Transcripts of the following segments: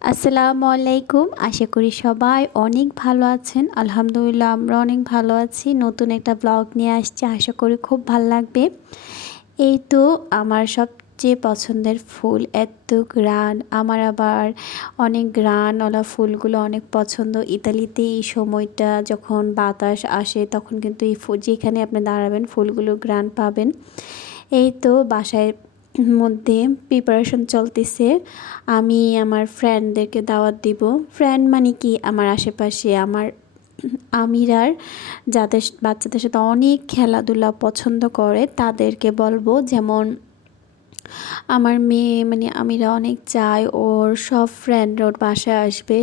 আসসালামু আলাইকুম। আশা করি সবাই অনেক ভালো আছেন। আলহামদুলিল্লাহ আমরা অনেক ভালো আছি। নতুন একটা ব্লগ নিয়ে আসছি। আশা করি খুব ভালো লাগবে। এই তো আমার সবচেয়ে পছন্দের ফুল এত গ্রান। আমার আবার অনেক গ্রানওয়ালা ফুলগুলো অনেক পছন্দ। ইতালিতে এই সময়টা যখন বাতাস আসে তখন কিন্তু এই যেখানে আপনি দাঁড়াবেন ফুলগুলো গ্রান পাবেন। এই তো বাসায় মধ্যে প্রিপারেশন চলতেছে। আমি আমার ফ্রেন্ডদেরকে দাওয়াত দিব। ফ্রেন্ড মানে কি? আমার আশেপাশে, আমার আমিরার যাদের বাচ্চাদের সাথে অনেক খেলাধুলা পছন্দ করে, তাদেরকে বলব যেমন আমার মেয়ে মানে আমিরা অনেক চাই, ওর সব ফ্রেন্ডরা ওর বাসায় আসবে।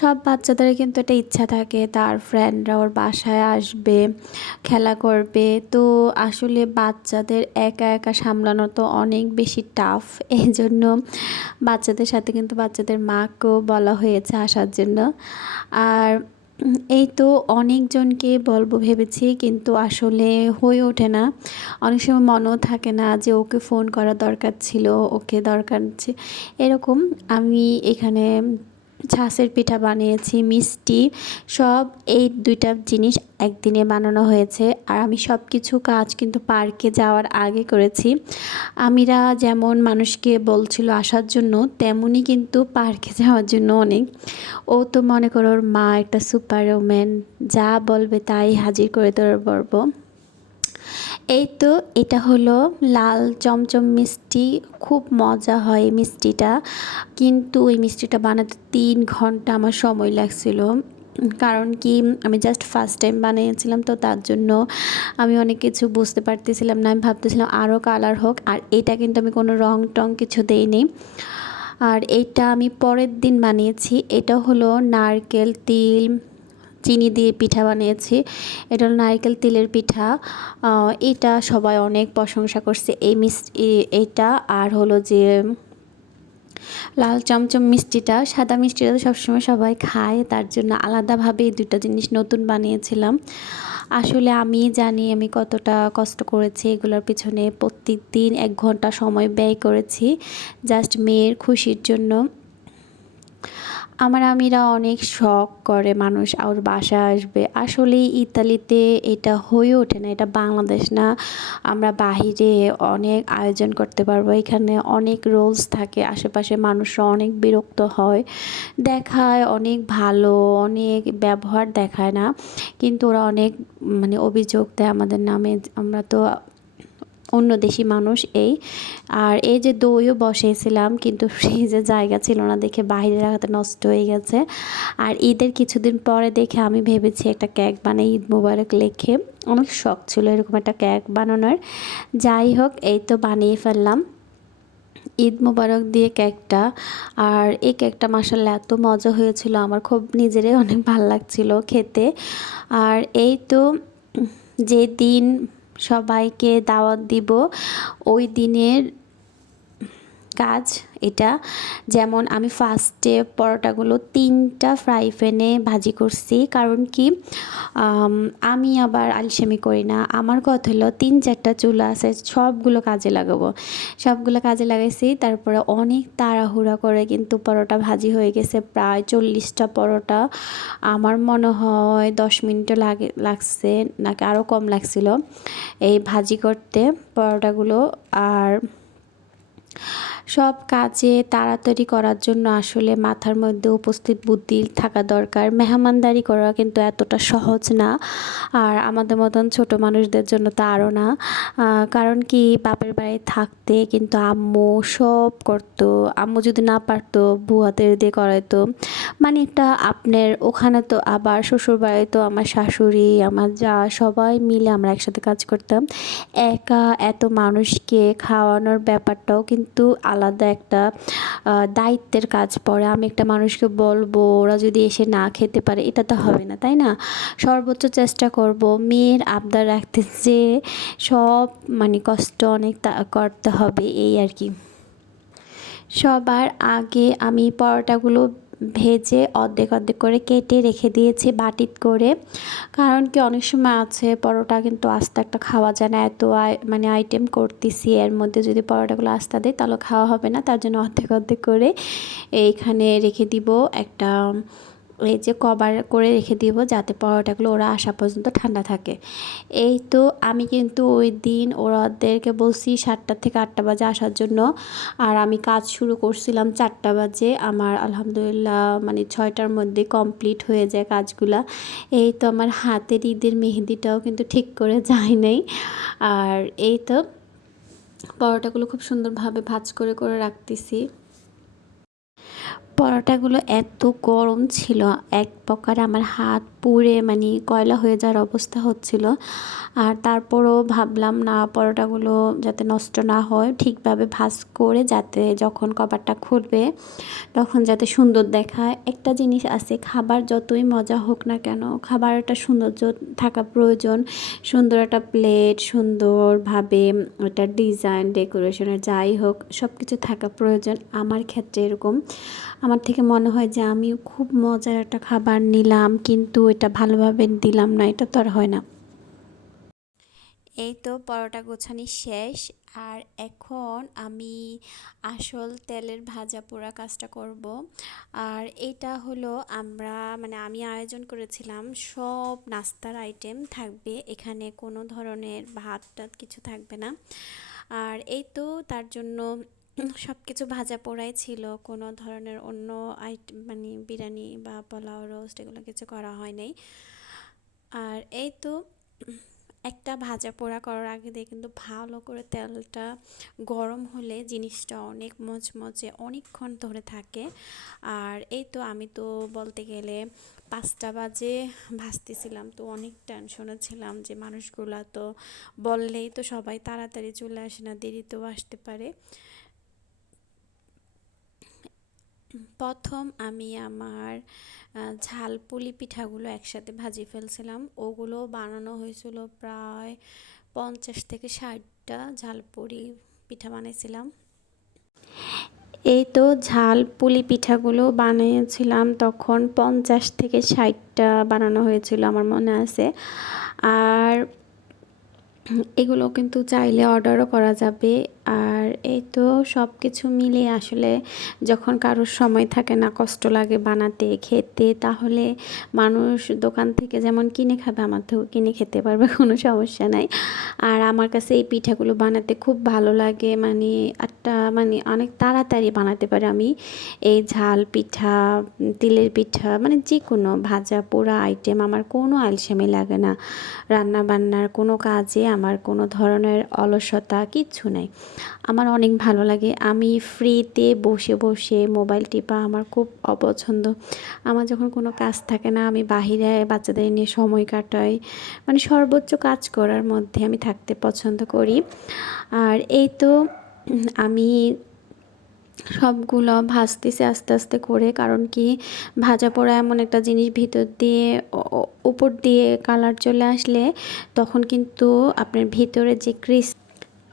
সব বাচ্চাদের কিন্তু একটা ইচ্ছা থাকে, তার ফ্রেন্ডরা ওর বাসায় আসবে, খেলা করবে। তো আসলে বাচ্চাদের একা একা সামলানো তো অনেক বেশি টাফ এই জন্য বাচ্চাদের সাথে কিন্তু বাচ্চাদের মাকেও বলা হয়েছে আসার জন্য। আর এই তো অনেকজনকে বলব ভেবেছি, কিন্তু আসলে হয়ে ওঠে না। অনেক সময় মনও থাকে না যে ওকে ফোন করা দরকার ছিল, ওকে দরকার এরকম আমি এখানে ছাঁচের পিঠা বানিয়েছি, মিষ্টি, সব এই দুইটা জিনিস একদিনে বানানো হয়েছে। আর আমি সব কিছু কাজ কিন্তু পার্কে যাওয়ার আগে করেছি। আমিরা যেমন মানুষকে বলছিল আসার জন্য, তেমনই কিন্তু পার্কে যাওয়ার জন্য অনেক। ও তো মনে করো ওর মা একটা সুপার ওম্যান যা বলবে তাই হাজির করে দেওয়ার পারব এই তো এটা হলো লাল চমচম মিষ্টি, খুব মজা হয় মিষ্টিটা। কিন্তু এই মিষ্টিটা বানাতে তিন ঘণ্টা আমার সময় লাগছিল। কারণ কি, আমি জাস্ট ফার্স্ট টাইম বানিয়েছিলাম, তো তার জন্য আমি অনেক কিছু বুঝতে পারতেছিলাম না। আমি ভাবতেছিলাম আরও কালার হোক, আর এটা কিন্তু আমি কোনো রং টং কিছু দেইনি। আর এইটা আমি পরের দিন বানিয়েছি। এটা হলো নারকেল, তিল চিনি দিয়ে পিঠা বানিয়েছি। এটা হলো নারকেল তিলের পিঠা। এটা সবাই অনেক প্রশংসা করছে এই মিষ্টি এইটা আর হলো যে লাল চমচম মিষ্টিটা, সাদা মিষ্টিটা তো সবসময় সবাই খায়, তার জন্য আলাদাভাবে এই দুটো জিনিস নতুন বানিয়েছিলাম। আসলে আমি জানি আমি কতটা কষ্ট করেছি, এগুলোর পিছনে প্রত্যেক দিন এক ঘণ্টা সময় ব্যয় করেছি, জাস্ট মেয়ের খুশির জন্য। আমার আমিরা অনেক শখ করে মানুষ আর বাসা আসবে। আসলে ইতালিতে এটা হয়ে ওঠে না, এটা বাংলাদেশ না। আমরা বাহিরে অনেক আয়োজন করতে পারব, এখানে অনেক রোলস থাকে, আশেপাশে মানুষরা অনেক বিরক্ত হয়, দেখায় অনেক ভালো, অনেক ব্যবহার দেখায় না। কিন্তু ওরা অনেক মানে অভিযোগ দেয় আমাদের নামে, আমরা তো অন্য দেশি মানুষ এই। আর এই যে দইও বসেছিলাম কিন্তু ফ্রিজে জায়গা ছিল না দেখে বাইরে রাখাতে নষ্ট হয়ে গেছে। আর ঈদের কিছুদিন পরে দেখে আমি ভেবেছি একটা কেক বানাই, ঈদ মোবারক লেখে। অনেক শখ ছিল এরকম একটা কেক বানানোর। যাই হোক, এই তো বানিয়ে ফেললাম। ঈদ মোবারক দিয়ে কেকটা আর এই কেকটা মাসাল্লাহ এত মজা হয়েছিল, আমার খুব নিজেরই অনেক ভালো লাগছিল খেতে। আর এই তো যে দিন সবাইকে দাওয়াত দিব। ওই দিনের কাজ এটা। যেমন আমি ফার্স্টে পরোটাগুলো তিনটা ফ্রাই প্যানে ভাজি করছি। কারণ কি? আমি আবার আলসেমি করি না। আমার কথা হলো তিন চারটা চুলা আছে, সবগুলো কাজে লাগাবো। সবগুলো কাজে লাগাইছি, তারপরে অনেক তাড়াহুড়া করে কিন্তু পরোটা ভাজি হয়ে গেছে, প্রায় চল্লিশটা পরোটা। আমার মনে হয় দশ মিনিটও লাগে, লাগছে, নাকি আরও কম লাগছিল। এই ভাজি করতে পরোটাগুলো। আর সব কাজে তাড়াতাড়ি করার জন্য আসলে মাথার মধ্যে উপস্থিত বুদ্ধি থাকা দরকার। মেহমানদারি করা কিন্তু এতটা সহজ না, আর আমাদের মতন ছোট মানুষদের জন্য তো আরও না। কারণ কি, বাপের বাড়ি থাকতে কিন্তু আম্মু সব করতো। আম্মু যদি না পারতো বুয়াদের দিয়ে করাইতো। মানে একটা আপনার, ওখানে তো আবার শ্বশুর বাড়িতে আমার শাশুড়ি, আমার যা, সবাই মিলে আমরা একসাথে কাজ করতাম। একা এত মানুষকে খাওয়ানোর ব্যাপারটাও কিন্তু আলাদা একটা দায়িত্বের কাজ পড়ে। আমি একটা মানুষকে বলব, ওরা যদি এসে না খেতে পারে, এটা তো হবে না, তাই না? সর্বোচ্চ চেষ্টা করব মেয়ের আবদার রাখতে যে সব মানে কষ্ট অনেক করতে হবে, এই আর কি। সবার আগে আমি পরোটাগুলো ভেজে অর্ধেক অর্ধেক করে কেটে রেখে দিয়েছি বাটিত করে। কারণ কি, অনেক সময় আছে পরোটা কিন্তু আস্তে একটা খাওয়া যায় না। এত মানে আইটেম করতেছি, এর মধ্যে যদি পরোটাগুলো আস্তে দেয় তাহলে খাওয়া হবে না। তার জন্য অর্ধেক অর্ধেক করে এইখানে রেখে দিব একটা এই যে কভার করে রেখে দিব যাতে পরোটাগুলো ওরা আসা পর্যন্ত ঠান্ডা থাকে। এই তো আমি কিন্তু ওই দিন ওরাদেরকে বলছি সাতটা থেকে আটটা বাজে আসার জন্য। আর আমি কাজ শুরু করছিলাম চারটা বাজে। আমার আলহামদুলিল্লাহ মানে ছয়টার মধ্যে কমপ্লিট হয়ে যায় কাজগুলা। এই তো আমার হাতের ঈদের মেহেদিটাও কিন্তু ঠিক করে যায় নাই। আর এই তো পরোটাগুলো খুব সুন্দরভাবে ভাজ করে করে রাখতেছি। পরোটাগুলো এত গরম ছিল, এক প্রকার আমার হাত পুড়ে মানে কয়লা হয়ে যাওয়ার অবস্থা হচ্ছিল। আর তারপরও ভাবলাম, না, পরোটাগুলো যাতে নষ্ট না হয়, ঠিকভাবে ভাজ করে যাতে যখন কভারটা খুলবে, তখন যাতে সুন্দর দেখায়। একটা জিনিস আছে, খাবার যতই মজা হোক না কেন খাবার একটা সৌন্দর্য থাকা প্রয়োজন। সুন্দর একটা প্লেট, সুন্দরভাবে ওটা ডিজাইন, ডেকোরেশনের যাই হোক সব কিছু থাকা প্রয়োজন। আমার ক্ষেত্রে এরকম। আমার থেকে মনে হয় যে আমিও খুব মজার একটা খাবার নিলাম, কিন্তু এটা ভালোভাবে দিলাম না, এটা তো আর হয় না। এই তো পরোটা গোছানি শেষ, আর এখন আমি আসল তেলের ভাজা পোড়া কাজটা করব। আর এটা হলো আমরা মানে আমি আয়োজন করেছিলাম, সব নাস্তার আইটেম থাকবে, এখানে কোনো ধরনের ভাত টাত কিছু থাকবে না। আর এই তো তার জন্য সব কিছু ভাজা পোড়াই ছিল, কোনো ধরনের অন্য আইটেম মানে বিরিয়ানি বা পোলাও, রোস্ট এগুলো কিছু করা হয় নাই। আর এই তো একটা ভাজা পোড়া করার আগে দিয়ে কিন্তু ভালো করে তেলটা গরম হলে জিনিসটা অনেক মচমচে অনেকক্ষণ ধরে থাকে। আর এই তো আমি তো বলতে গেলে পাঁচটা বাজে ভাজতেছিলাম, তো অনেক টেনশনে ছিলাম যে মানুষগুলা তো বললেই তো সবাই তাড়াতাড়ি চলে আসে না, দেরিতেও আসতে পারে। প্রথম আমি আমার ঝাল পুলি পিঠাগুলো একসাথে ভাজি ফেলছিলাম। ওগুলো বানানো হয়েছিল প্রায় পঞ্চাশ থেকে ষাটটা ঝালপুরি পিঠা বানিয়েছিলাম এই তো ঝাল পুলি পিঠাগুলো বানিয়েছিলাম, তখন পঞ্চাশ থেকে ষাটটা বানানো হয়েছিল আমার মনে আছে। আর এগুলো কিন্তু চাইলে অর্ডারও করা যাবে। আর এই তো সব কিছু মিলিয়ে আসলে যখন কারোর সময় থাকে না, কষ্ট লাগে বানাতে, খেতে, তাহলে মানুষ দোকান থেকে যেমন কিনে খাবে, আমার থেকেও কিনে খেতে পারবে, কোনো সমস্যা নাই। আর আমার কাছে এই পিঠাগুলো বানাতে খুব ভালো লাগে মানে একটা মানে অনেক তাড়াতাড়ি বানাতে পারি আমি। এই ঝাল পিঠা, তিলের পিঠা মানে যে কোনো ভাজা, পোড়া আইটেম আমার কোনো আলসেমি লাগে না। রান্না বান্নার কোনো কাজে আমার কোনো ধরনের অলসতা কিচ্ছু নাই। আমার অনেক ভালো লাগে। আমি ফ্রিতে বসে বসে মোবাইল টিপা আমার খুব অপছন্দ। আমার যখন কোনো কাজ থাকে না, আমি বাহিরে বাচ্চাদের নিয়ে সময় কাটাই। মানে সর্বোচ্চ কাজ করার মধ্যে আমি থাকতে পছন্দ করি। আর এই তো আমি সবগুলো ভাজতেছে আস্তে আস্তে করে। কারণ কি? ভাজা পোড়া এমন একটা জিনিস ভিতর দিয়ে উপর দিয়ে কালার চলে আসলে তখন কিন্তু আপনার ভিতরে যে ক্রিস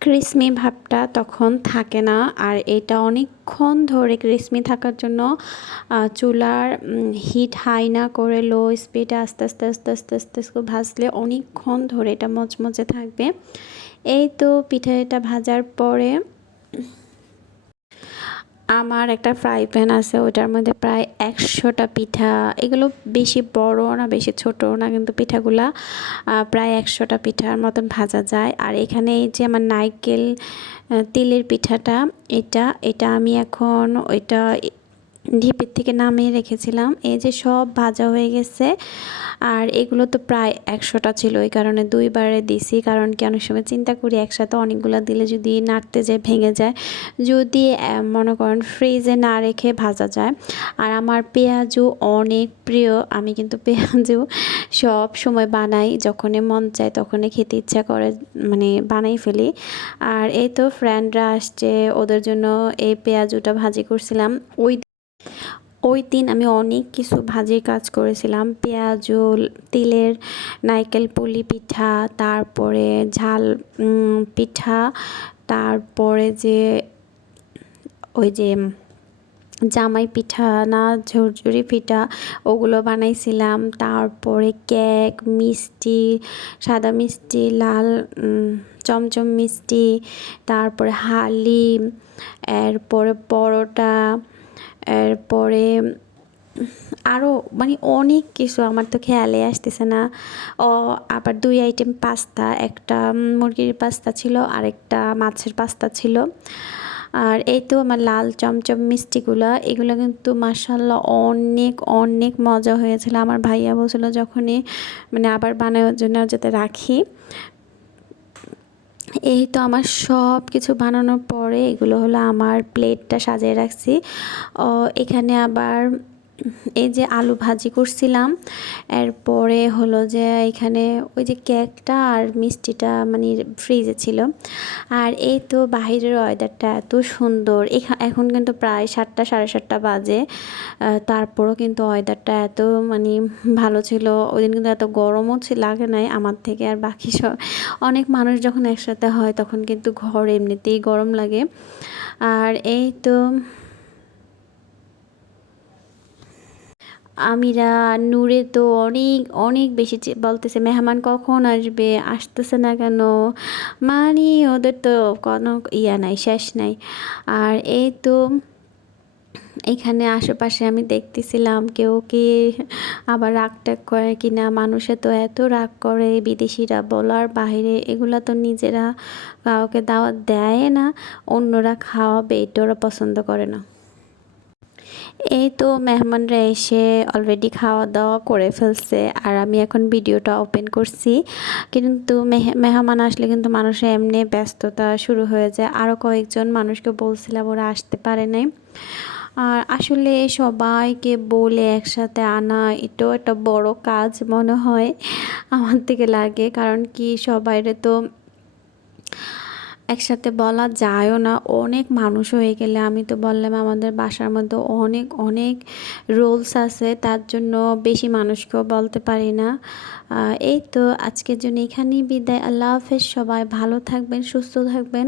ক্রিসমি ভাবটা তখন থাকে না। আর এটা অনেকক্ষণ ধরে ক্রিসমি থাকার জন্য চুলার হিট হাই না করে লো স্পিডে আস্তে আস্তে আস্তে আস্তে আস্তে আস্তে ভাজলে অনেকক্ষণ ধরে এটা মচমচে থাকবে। এই তো পিঠা এটা ভাজার পরে আমার একটা ফ্রাই প্যান আছে ওটার মধ্যে প্রায় একশোটা পিঠা। এগুলো বেশি বড় না, বেশি ছোট না, কিন্তু পিঠাগুলা প্রায় একশোটা পিঠার মতন ভাজা যায়। আর এখানে এই যে আমার নাইকেল তিলের পিঠাটা, এটা এটা আমি এখন, ওইটা ঢিপির থেকে নামিয়ে রেখেছিলাম। এই যে সব ভাজা হয়ে গেছে। আর এগুলো তো প্রায় একশোটা ছিল। ওই কারণে দুইবারে দিছি। কারণ কি অনেক সময় চিন্তা করি একসাথে অনেকগুলো দিলে যদি নাড়তে যায়, ভেঙে যায়, যদি মনে করেন ফ্রিজে না রেখে ভাজা যায়। আর আমার পেঁয়াজও অনেক প্রিয়। আমি কিন্তু পেঁয়াজও সব সময় বানাই। যখনই মন চায় তখনই খেতে ইচ্ছা করে মানে বানাই ফেলি। আর এই তো ফ্রেন্ডরা আসছে। ওদের জন্য এই পেঁয়াজুটা ভাজি করছিলাম। ওই ওই দিন আমি অনেক কিছু ভাজির কাজ করেছিলাম। পেঁয়াজ, তিলের নাইকেল পুলি পিঠা, তারপরে ঝাল পিঠা, তারপরে যে ওই যে জামাই পিঠা না, ঝুরঝুরি পিঠা, ওগুলো বানাইছিলাম। তারপরে কেক, মিষ্টি, সাদা মিষ্টি, লাল চমচম মিষ্টি, তারপরে হালিম, এরপরে পরোটা এরপরে আরও মানে অনেক কিছু আমার তো খেয়ালে আসতেছে না। ও, আবার দুই আইটেম পাস্তা একটা মুরগির পাস্তা ছিল আর একটা মাছের পাস্তা ছিল। আর এই তো আমার লাল চমচম মিষ্টিগুলো, এগুলো কিন্তু মাসাল্লাহ অনেক অনেক মজা হয়েছিল। আমার ভাইয়া বলছিল যখনই মানে আবার বানানোর জন্য যাতে রাখি। এই তো আমার সব কিছু বানানোর পরে এগুলো হলো আমার প্লেটটা সাজিয়ে রাখছি। এখানে আবার এই যে আলু ভাজি করছিলাম, এরপরে হলো যে এখানে ওই যে কেকটা আর মিষ্টিটা মানে ফ্রিজে ছিল। আর এই তো বাহিরের ওয়েদারটা এত সুন্দর এখন কিন্তু প্রায় সাতটা, সাড়ে সাতটা বাজে। তারপরও কিন্তু ওয়েদারটা এত মানে ভালো ছিল ওই দিন কিন্তু এত গরমও লাগে নাই আমার থেকে। আর বাকি সব, অনেক মানুষ যখন একসাথে হয় তখন কিন্তু ঘর এমনিতেই গরম লাগে। আর এই তো আমিরা, নূরে তো অনেক অনেক বেশি বলতেছে, মেহমান কখন আসবে, আসতেছে না কেন? মানে ওদের তো কোনো ইয়া নাই, শেষ নাই। আর এই তো এখানে আশেপাশে আমি দেখতেছিলাম কেউ কি আবার রাগ ট্যাগ করে কি না মানুষে তো এত রাগ করে, বিদেশিরা বলার বাহিরে, এগুলা তো নিজেরা কাউকে দাওয়াত দেয় না, অন্যরা খাওয়াবে, এটা ওরা পছন্দ করে না। এই তো মেহমানরা এসে অলরেডি খাওয়া দাওয়া করে ফেলছে আর আমি এখন ভিডিওটা ওপেন করছি। কিন্তু মেহমান আসলে কিন্তু মানুষের এমনি ব্যস্ততা শুরু হয়ে যায়। আরও কয়েকজন মানুষকে বলছিলাম ওরা আসতে পারে নাই। আর আসলে সবাইকে বলে একসাথে আনা এটাও একটা বড় কাজ মনে হয় আমার থেকে লাগে। কারণ কি সবাইরে তো একসাথে বলা যায়ও না। অনেক মানুষ হয়ে গেলে আমি তো বললাম আমাদের বাসার মধ্যে অনেক অনেক রোলস আছে, তার জন্য বেশি মানুষকেও বলতে পারি না। এই তো আজকের জন্য এখানেই বিদায়। আল্লাহ হাফেজ, সবাই ভালো থাকবেন, সুস্থ থাকবেন।